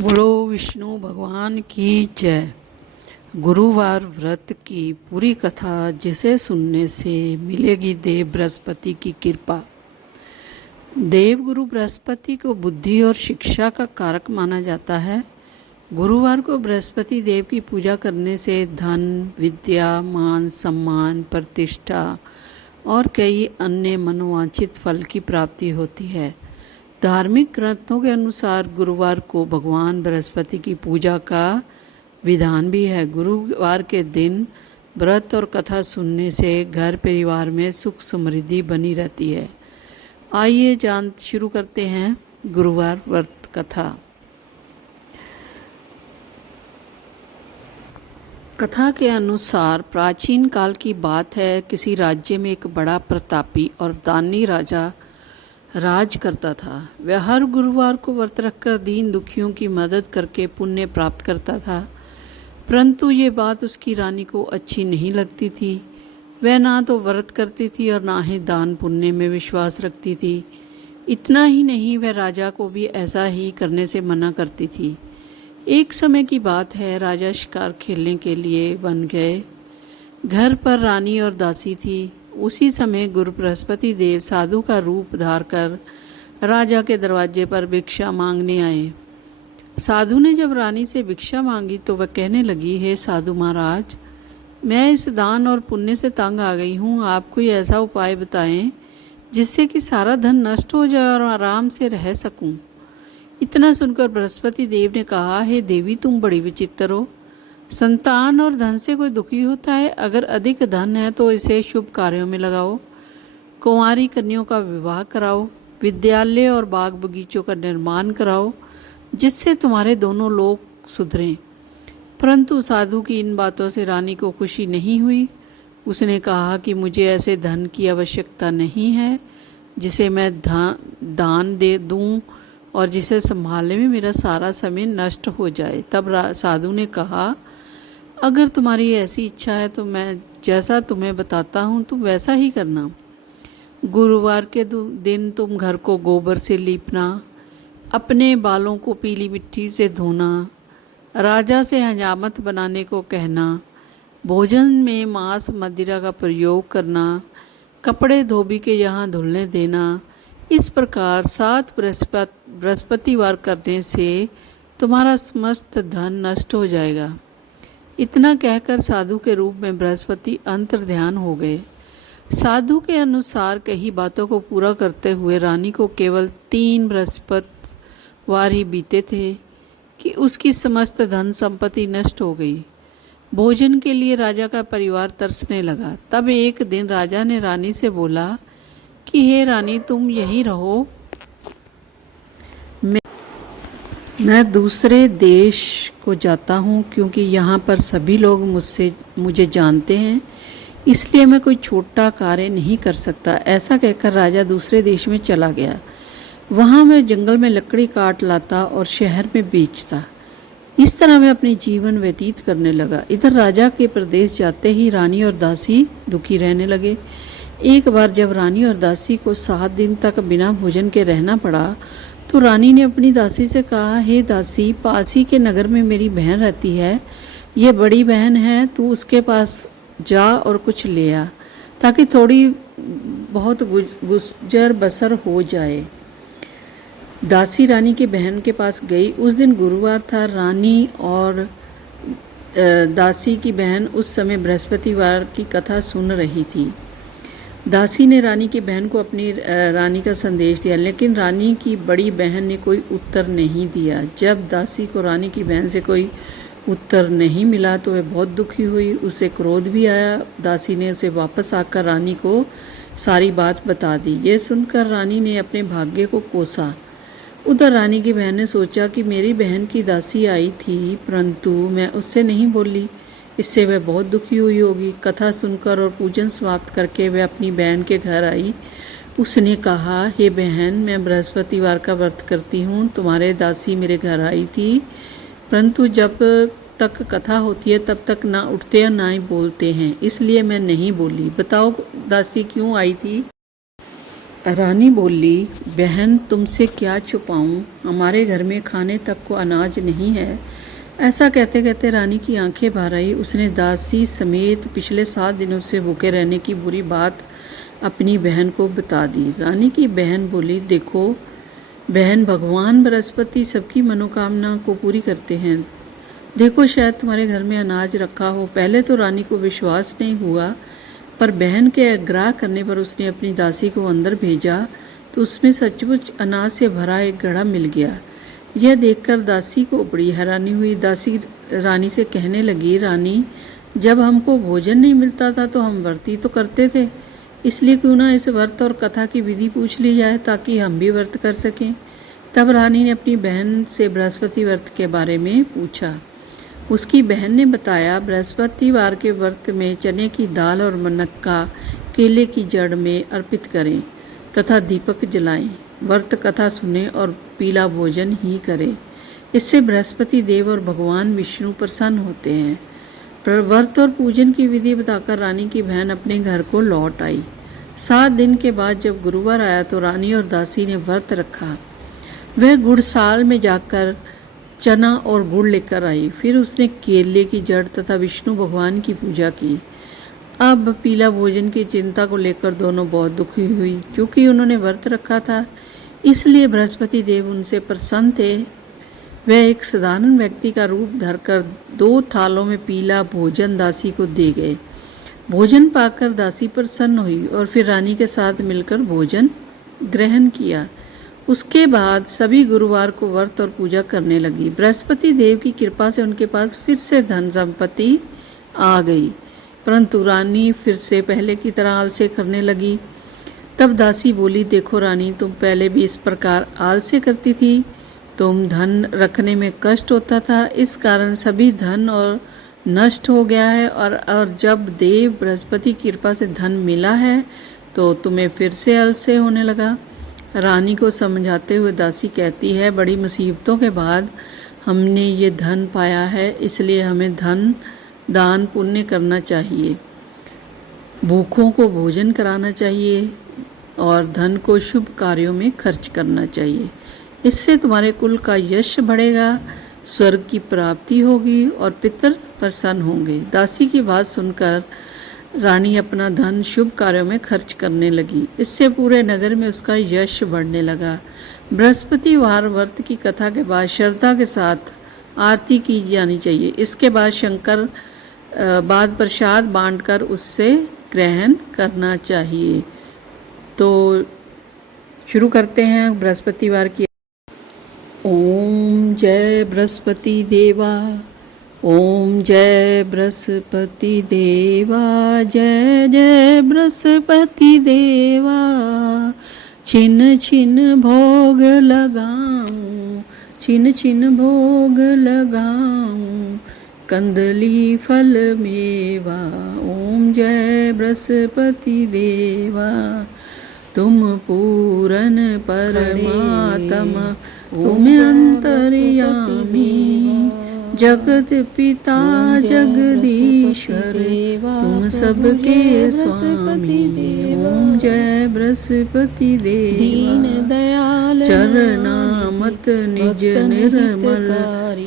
बोलो विष्णु भगवान की जय। गुरुवार व्रत की पूरी कथा जिसे सुनने से मिलेगी देव बृहस्पति की कृपा। देव गुरु बृहस्पति को बुद्धि और शिक्षा का कारक माना जाता है। गुरुवार को बृहस्पति देव की पूजा करने से धन, विद्या, मान सम्मान, प्रतिष्ठा और कई अन्य मनोवांछित फल की प्राप्ति होती है। धार्मिक ग्रंथों के अनुसार गुरुवार को भगवान बृहस्पति की पूजा का विधान भी है। गुरुवार के दिन व्रत और कथा सुनने से घर परिवार में सुख समृद्धि बनी रहती है। आइए शुरू करते हैं गुरुवार व्रत कथा। कथा के अनुसार प्राचीन काल की बात है। किसी राज्य में एक बड़ा प्रतापी और दानी राजा राज करता था। वह हर गुरुवार को व्रत रखकर दीन दुखियों की मदद करके पुण्य प्राप्त करता था। परंतु ये बात उसकी रानी को अच्छी नहीं लगती थी। वह ना तो व्रत करती थी और ना ही दान पुण्य में विश्वास रखती थी। इतना ही नहीं, वह राजा को भी ऐसा ही करने से मना करती थी। एक समय की बात है, राजा शिकार खेलने के लिए वन गए। घर पर रानी और दासी थी। उसी समय गुरु बृहस्पति देव साधु का रूप धार कर राजा के दरवाजे पर भिक्षा मांगने आए। साधु ने जब रानी से भिक्षा मांगी तो वह कहने लगी, हे साधु महाराज, मैं इस दान और पुण्य से तंग आ गई हूँ। आप कोई ऐसा उपाय बताएं जिससे कि सारा धन नष्ट हो जाए और आराम से रह सकूं। इतना सुनकर बृहस्पति देव ने कहा, हे देवी, तुम बड़ी विचित्र हो। संतान और धन से कोई दुखी होता है? अगर अधिक धन है तो इसे शुभ कार्यों में लगाओ। कुंवारी कन्याओं का विवाह कराओ। विद्यालय और बाग बगीचों का निर्माण कराओ, जिससे तुम्हारे दोनों लोग सुधरें। परंतु साधु की इन बातों से रानी को खुशी नहीं हुई। उसने कहा कि मुझे ऐसे धन की आवश्यकता नहीं है जिसे मैं दान दे दूं और जिसे संभालने में मेरा सारा समय नष्ट हो जाए। तब साधु ने कहा, अगर तुम्हारी ऐसी इच्छा है तो मैं जैसा तुम्हें बताता हूँ तुम वैसा ही करना। गुरुवार के दिन तुम घर को गोबर से लीपना, अपने बालों को पीली मिट्टी से धोना, राजा से हजामत बनाने को कहना, भोजन में मांस मदिरा का प्रयोग करना, कपड़े धोबी के यहाँ धुलने देना। इस प्रकार 7 बृहस्पतिवार करने से तुम्हारा समस्त धन नष्ट हो जाएगा। इतना कहकर साधु के रूप में बृहस्पति अंतर्ध्यान हो गए। साधु के अनुसार कही बातों को पूरा करते हुए रानी को केवल 3 बृहस्पतिवार ही बीते थे कि उसकी समस्त धन संपत्ति नष्ट हो गई। भोजन के लिए राजा का परिवार तरसने लगा। तब एक दिन राजा ने रानी से बोला कि हे रानी, तुम यहीं रहो, मैं दूसरे देश को जाता हूँ, क्योंकि यहाँ पर सभी लोग मुझे जानते हैं, इसलिए मैं कोई छोटा कार्य नहीं कर सकता। ऐसा कहकर राजा दूसरे देश में चला गया। वहाँ वह जंगल में लकड़ी काट लाता और शहर में बेचता। इस तरह वह अपनी जीवन व्यतीत करने लगा। इधर राजा के प्रदेश जाते ही रानी और दासी दुखी रहने लगे। एक बार जब रानी और दासी को 7 दिन तक बिना भोजन के रहना पड़ा तो रानी ने अपनी दासी से कहा, हे दासी, पास ही के नगर में मेरी बहन रहती है। ये बड़ी बहन है, तू उसके पास जा और कुछ ले आ, ताकि थोड़ी बहुत गुजर बसर हो जाए। दासी रानी की बहन के पास गई। उस दिन गुरुवार था। रानी और दासी की बहन उस समय बृहस्पतिवार की कथा सुन रही थी। दासी ने रानी की बहन को अपनी रानी का संदेश दिया, लेकिन रानी की बड़ी बहन ने कोई उत्तर नहीं दिया। जब दासी को रानी की बहन से कोई उत्तर नहीं मिला तो वह बहुत दुखी हुई। उसे क्रोध भी आया। दासी ने उसे वापस आकर रानी को सारी बात बता दी। ये सुनकर रानी ने अपने भाग्य को कोसा। उधर रानी की बहन ने सोचा कि मेरी बहन की दासी आई थी, परंतु मैं उससे नहीं बोली, इससे वह बहुत दुखी हुई होगी। कथा सुनकर और पूजन समाप्त करके वह अपनी बहन के घर आई। उसने कहा, हे बहन, मैं बृहस्पतिवार का व्रत करती हूँ। तुम्हारे दासी मेरे घर आई थी, परंतु जब तक कथा होती है तब तक ना उठते या ना ही बोलते हैं, इसलिए मैं नहीं बोली। बताओ दासी क्यों आई थी? रानी बोली, बहन तुमसे क्या छुपाऊं, हमारे घर में खाने तक को अनाज नहीं है। ऐसा कहते कहते रानी की आंखें भर आई। उसने दासी समेत पिछले 7 दिनों से भूखे रहने की बुरी बात अपनी बहन को बता दी। रानी की बहन बोली, देखो बहन, भगवान बृहस्पति सबकी मनोकामना को पूरी करते हैं। देखो शायद तुम्हारे घर में अनाज रखा हो। पहले तो रानी को विश्वास नहीं हुआ, पर बहन के आग्रह करने पर उसने अपनी दासी को अंदर भेजा तो उसमें सचमुच अनाज से भरा एक घड़ा मिल गया। यह देखकर दासी को बड़ी हैरानी हुई। दासी रानी से कहने लगी, रानी, जब हमको भोजन नहीं मिलता था तो हम व्रत ही तो करते थे, इसलिए क्यों ना इस व्रत और कथा की विधि पूछ ली जाए ताकि हम भी व्रत कर सकें। तब रानी ने अपनी बहन से बृहस्पति व्रत के बारे में पूछा। उसकी बहन ने बताया, बृहस्पतिवार के व्रत में चने की दाल और मनक्का केले की जड़ में अर्पित करें तथा दीपक जलाएं, व्रत कथा सुने और पीला भोजन ही करें। इससे बृहस्पति देव और भगवान विष्णु प्रसन्न होते हैं। व्रत और पूजन की विधि बताकर रानी की बहन अपने घर को लौट आई। 7 दिन के बाद जब गुरुवार आया तो रानी और दासी ने व्रत रखा। वह गुड़साल में जाकर चना और गुड़ लेकर आई। फिर उसने केले की जड़ तथा विष्णु भगवान की पूजा की। अब पीला भोजन की चिंता को लेकर दोनों बहुत दुखी हुई। क्योंकि उन्होंने व्रत रखा था, इसलिए बृहस्पति देव उनसे प्रसन्न थे। वह एक साधारण व्यक्ति का रूप धरकर 2 थालों में पीला भोजन दासी को दे गए। भोजन पाकर दासी प्रसन्न हुई और फिर रानी के साथ मिलकर भोजन ग्रहण किया। उसके बाद सभी गुरुवार को व्रत और पूजा करने लगी। बृहस्पति देव की कृपा से उनके पास फिर से धन संपत्ति आ गई, परंतु रानी फिर से पहले की तरह आलस्य करने लगी। तब दासी बोली, देखो रानी, तुम पहले भी इस प्रकार आलस्य करती थी। तुम धन रखने में कष्ट होता था, इस कारण सभी धन और नष्ट हो गया है, और जब देव बृहस्पति की कृपा से धन मिला है तो तुम्हें फिर से आलस्य होने लगा। रानी को समझाते हुए दासी कहती है, बड़ी मुसीबतों के बाद हमने ये धन पाया है, इसलिए हमें धन दान पुण्य करना चाहिए, भूखों को भोजन कराना चाहिए और धन को शुभ कार्यों में खर्च करना चाहिए। इससे तुम्हारे कुल का यश बढ़ेगा, स्वर्ग की प्राप्ति होगी और पितर प्रसन्न होंगे। दासी की बात सुनकर रानी अपना धन शुभ कार्यों में खर्च करने लगी। इससे पूरे नगर में उसका यश बढ़ने लगा। बृहस्पतिवार व्रत की कथा के बाद श्रद्धा के साथ आरती की जानी चाहिए। इसके बाद प्रसाद बांटकर उससे ग्रहण करना चाहिए। तो शुरू करते हैं बृहस्पतिवार की। ओम जय बृहस्पति देवा, ओम जय बृहस्पति देवा, जय जय बृहस्पति देवा। छिन छिन भोग लगाऊं, छिन छिन भोग लगाऊं, कंदली फल मेवा। ओम जय बृहस्पति देवा, तुम पूरन परमात्मा, तुम अंतर्यामी, जगत पिता जगदीश्वर, तुम सबके स्वामी। ओम जय बृहस्पति देवा, दीन दयाल चरणामत निज निर्मल,